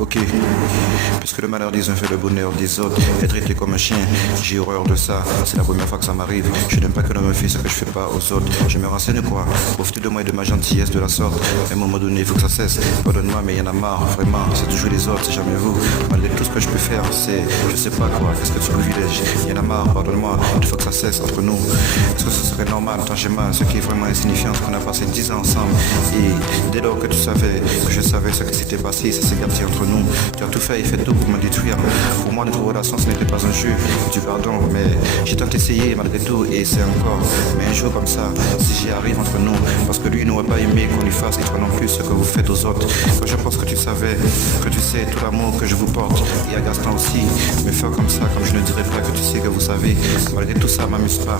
Ok, puisque le malheur des uns fait le bonheur des autres, être traité comme un chien, j'ai horreur de ça, c'est la première fois que ça m'arrive. Je n'aime pas que l'on me fait ce que je fais pas aux autres. Je me renseigne quoi, profiter de moi et de ma gentillesse de la sorte. À un moment donné, il faut que ça cesse. Pardonne-moi, mais il y en a marre, vraiment, c'est toujours les autres, c'est jamais vous. Malgré tout ce que je peux faire, c'est, je sais pas quoi, qu'est-ce que tu privilèges. Il y en a marre, pardonne-moi, il faut que ça cesse entre nous. Est-ce que ce serait normal, tant j'ai mal, ce qui est vraiment insignifiant, ce qu'on a passé 10 ans ensemble. Et dès lors que tu savais, que je savais ce qui s'était passé, ça s'est gardé entre nous. Tu as tout fait et fait tout pour me détruire. Pour moi, notre relation, ce n'était pas un jeu, du pardon, mais j'ai tant essayé malgré tout et c'est encore. Mais un jour comme ça, si j'y arrive entre nous, parce que lui n'aurait pas aimé qu'on lui fasse et toi non plus ce que vous faites aux autres. Quand je pense que tu savais, que tu sais tout l'amour que je vous porte, et à Gaston aussi, me faire comme ça, comme je ne dirais pas que tu sais que vous savez, malgré tout ça, m'amuse pas.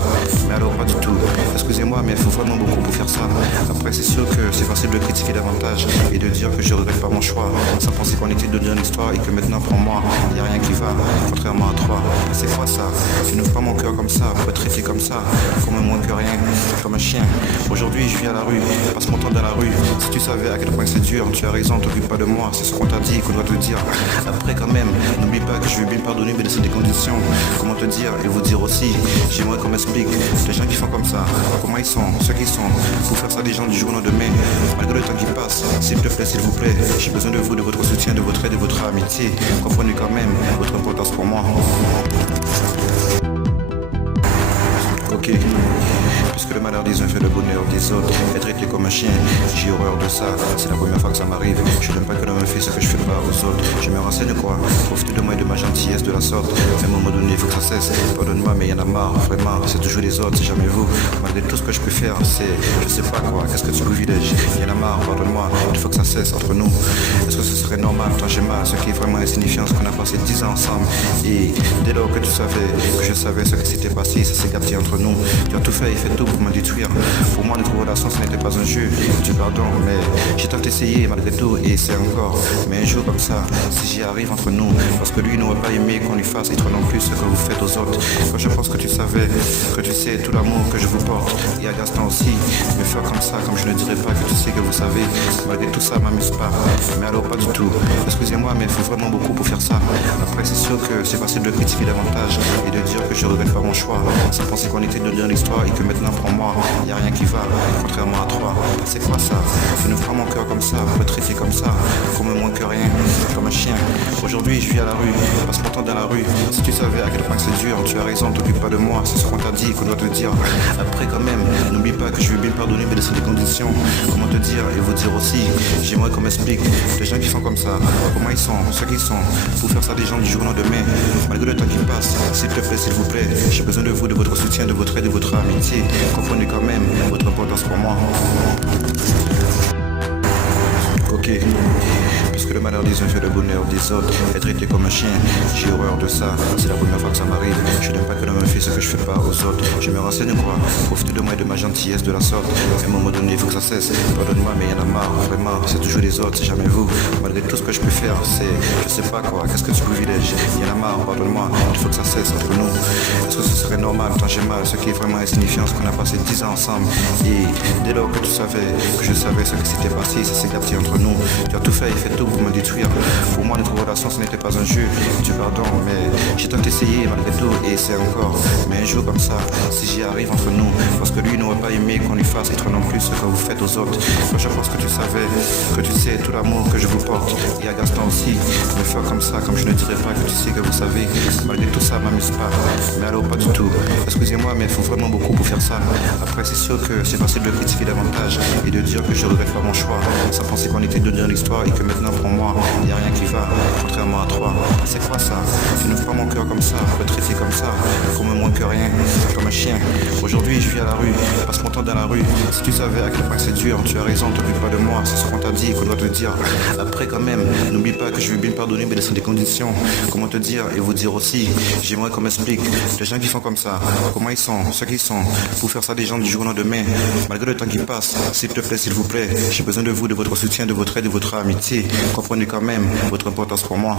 Mais alors pas du tout. Excusez-moi, mais il faut vraiment beaucoup pour faire ça. Après, c'est sûr que c'est facile de critiquer davantage et de dire que je regrette pas mon choix, sans penser qu'on était de dire l'histoire et que maintenant pour moi, il n'y a rien qui va, contrairement à toi. C'est quoi ça? Tu ne prends mon cœur comme ça, pour être traité comme ça, comme un moins que rien, comme un chien. Aujourd'hui, je vis à la rue, passe mon temps dans la rue. Si tu savais à quel point c'est dur, tu as raison, t'occupe pas de moi, c'est ce qu'on t'a dit, qu'on doit te dire. Après, quand même, n'oublie pas que je vais bien pardonner, mais laisser des conditions. Comment te dire et vous dire aussi, j'aimerais qu'on m'explique. Les gens qui font comme ça, comment ils sont, ceux qui sont, pour faire ça des gens du jour au lendemain. Malgré le temps qui passe, s'il te plaît, s'il vous plaît, j'ai besoin de vous, de votre soutien, de votre aide, de votre amitié. Comprenez quand même votre importance pour moi. Ok, puisque le malheur des uns fait le bonheur des autres, être traité comme un chien, j'ai horreur de ça, c'est la première fois que ça m'arrive. Je n'aime pas que l'on me fait ce que je fais pas aux autres. Je me renseigne quoi, profiter de moi et de ma gentillesse de la sorte. À un moment donné, il faut que ça cesse. Pardonne-moi, mais il y en a marre, vraiment, c'est toujours les autres, c'est jamais vous. Malgré tout ce que je peux faire, c'est, je sais pas quoi, qu'est-ce que tu privilèges. Il y en a marre, pardonne-moi, il faut que ça cesse entre nous. Est-ce que ce serait normal, tant j'ai mal, ce qui est vraiment insignifiant, ce qu'on a passé 10 ans ensemble. Et dès lors que tu savais, que je savais ce qui s'était passé, ça s'est gardé entre nous. Tu as tout fait et fait tout pour me détruire. Pour moi, notre relation, ce n'était pas un jeu, du pardon, mais j'ai tant essayé malgré tout et c'est encore. Mais un jour comme ça, si j'y arrive entre nous, parce que lui n'aurait pas aimé qu'on lui fasse et toi non plus ce que vous faites aux autres. Quand je pense que tu savais, que tu sais tout l'amour que je vous porte, et à Gaston aussi, me faire comme ça, comme je ne dirais pas que tu sais que vous savez, malgré tout ça, m'amuse pas. Mais alors pas du tout. Excusez-moi, mais il faut vraiment beaucoup pour faire ça. Après, c'est sûr que c'est facile de critiquer davantage et de dire que je regrette pas mon choix, sans penser qu'on était de dire l'histoire et que maintenant pour moi, il n'y a rien qui va, contrairement à toi. C'est quoi ça? Tu ne prends mon cœur comme ça, me traiter comme ça, comme un moins que rien, comme un chien. Aujourd'hui, je vis à la rue, passe mon temps dans la rue. Si tu savais à quel point c'est dur, tu as raison, t'occupe pas de moi, c'est ce qu'on t'a dit, qu'on doit te dire. Après, quand même, n'oublie pas que je vais bien pardonner, mais laisser des conditions. Comment te dire et vous dire aussi, j'aimerais qu'on m'explique. Les gens qui font comme ça, comment ils sont, ceux qui sont, pour faire ça des gens du jour au lendemain. Malgré le temps qui passe, s'il te plaît, s'il vous plaît, j'ai besoin de vous, de votre soutien, de votre aide, de votre amitié. Comprenez quand même votre importance pour moi. Ok, puisque le malheur des uns fait le bonheur des autres, être traité comme un chien, j'ai horreur de ça, c'est la première fois que ça m'arrive. Je n'aime pas que l'on me fait ce que je fais pas aux autres. Je me renseigne quoi, profiter de moi et de ma gentillesse de la sorte. À un moment donné, il faut que ça cesse. Pardonne-moi, mais il y en a marre, vraiment, c'est toujours les autres, c'est jamais vous. Malgré tout ce que je peux faire, c'est, je sais pas quoi, qu'est-ce que tu privilèges. Il y en a marre, pardonne-moi, il faut que ça cesse entre nous. Est-ce que ce serait normal, tant j'ai mal, ce qui est vraiment insignifiant, ce qu'on a passé 10 ans ensemble. Et dès lors que tu savais, que je savais ce qui s'était passé, ça s'est gardé entre nous. Tu as tout fait et fait tout pour me détruire. Pour moi, notre relation, ce n'était pas un jeu, du pardon, mais j'ai tant essayé malgré tout et c'est encore. Mais un jour comme ça, si j'y arrive entre nous, parce que lui n'aurait pas aimé qu'on lui fasse et toi non plus ce que vous faites aux autres. Quand je pense que tu savais, que tu sais tout l'amour que je vous porte, et à Gaston aussi, me faire comme ça, comme je ne dirais pas que tu sais que vous savez, malgré tout ça, m'amuse pas. Mais alors pas du tout. Excusez-moi, mais il faut vraiment beaucoup pour faire ça. Après, c'est sûr que c'est facile de critiquer davantage et de dire que je regrette pas mon choix, sans penser qu'on était de dire l'histoire et que maintenant pour moi, il n'y a rien qui va, contrairement à toi. C'est quoi ça? Tu ne prends mon cœur comme ça, me traiter comme ça, comme un moins que rien, comme un chien. Aujourd'hui, je vis à la rue, passe mon temps dans la rue. Si tu savais à quel point c'est dur, tu as raison, t'occupe pas de moi, c'est ce qu'on t'a dit, qu'on doit te dire. Après, quand même, n'oublie pas que je vais bien pardonner, mais laisser des conditions. Comment te dire et vous dire aussi, j'aimerais qu'on m'explique. Les gens qui font comme ça, comment ils sont, ceux qui sont, pour faire ça des gens du jour au lendemain. Malgré le temps qui passe, s'il te plaît, s'il vous plaît, j'ai besoin de vous, de votre soutien, de votre aide, de votre amitié. Comprenez quand même votre importance pour moi.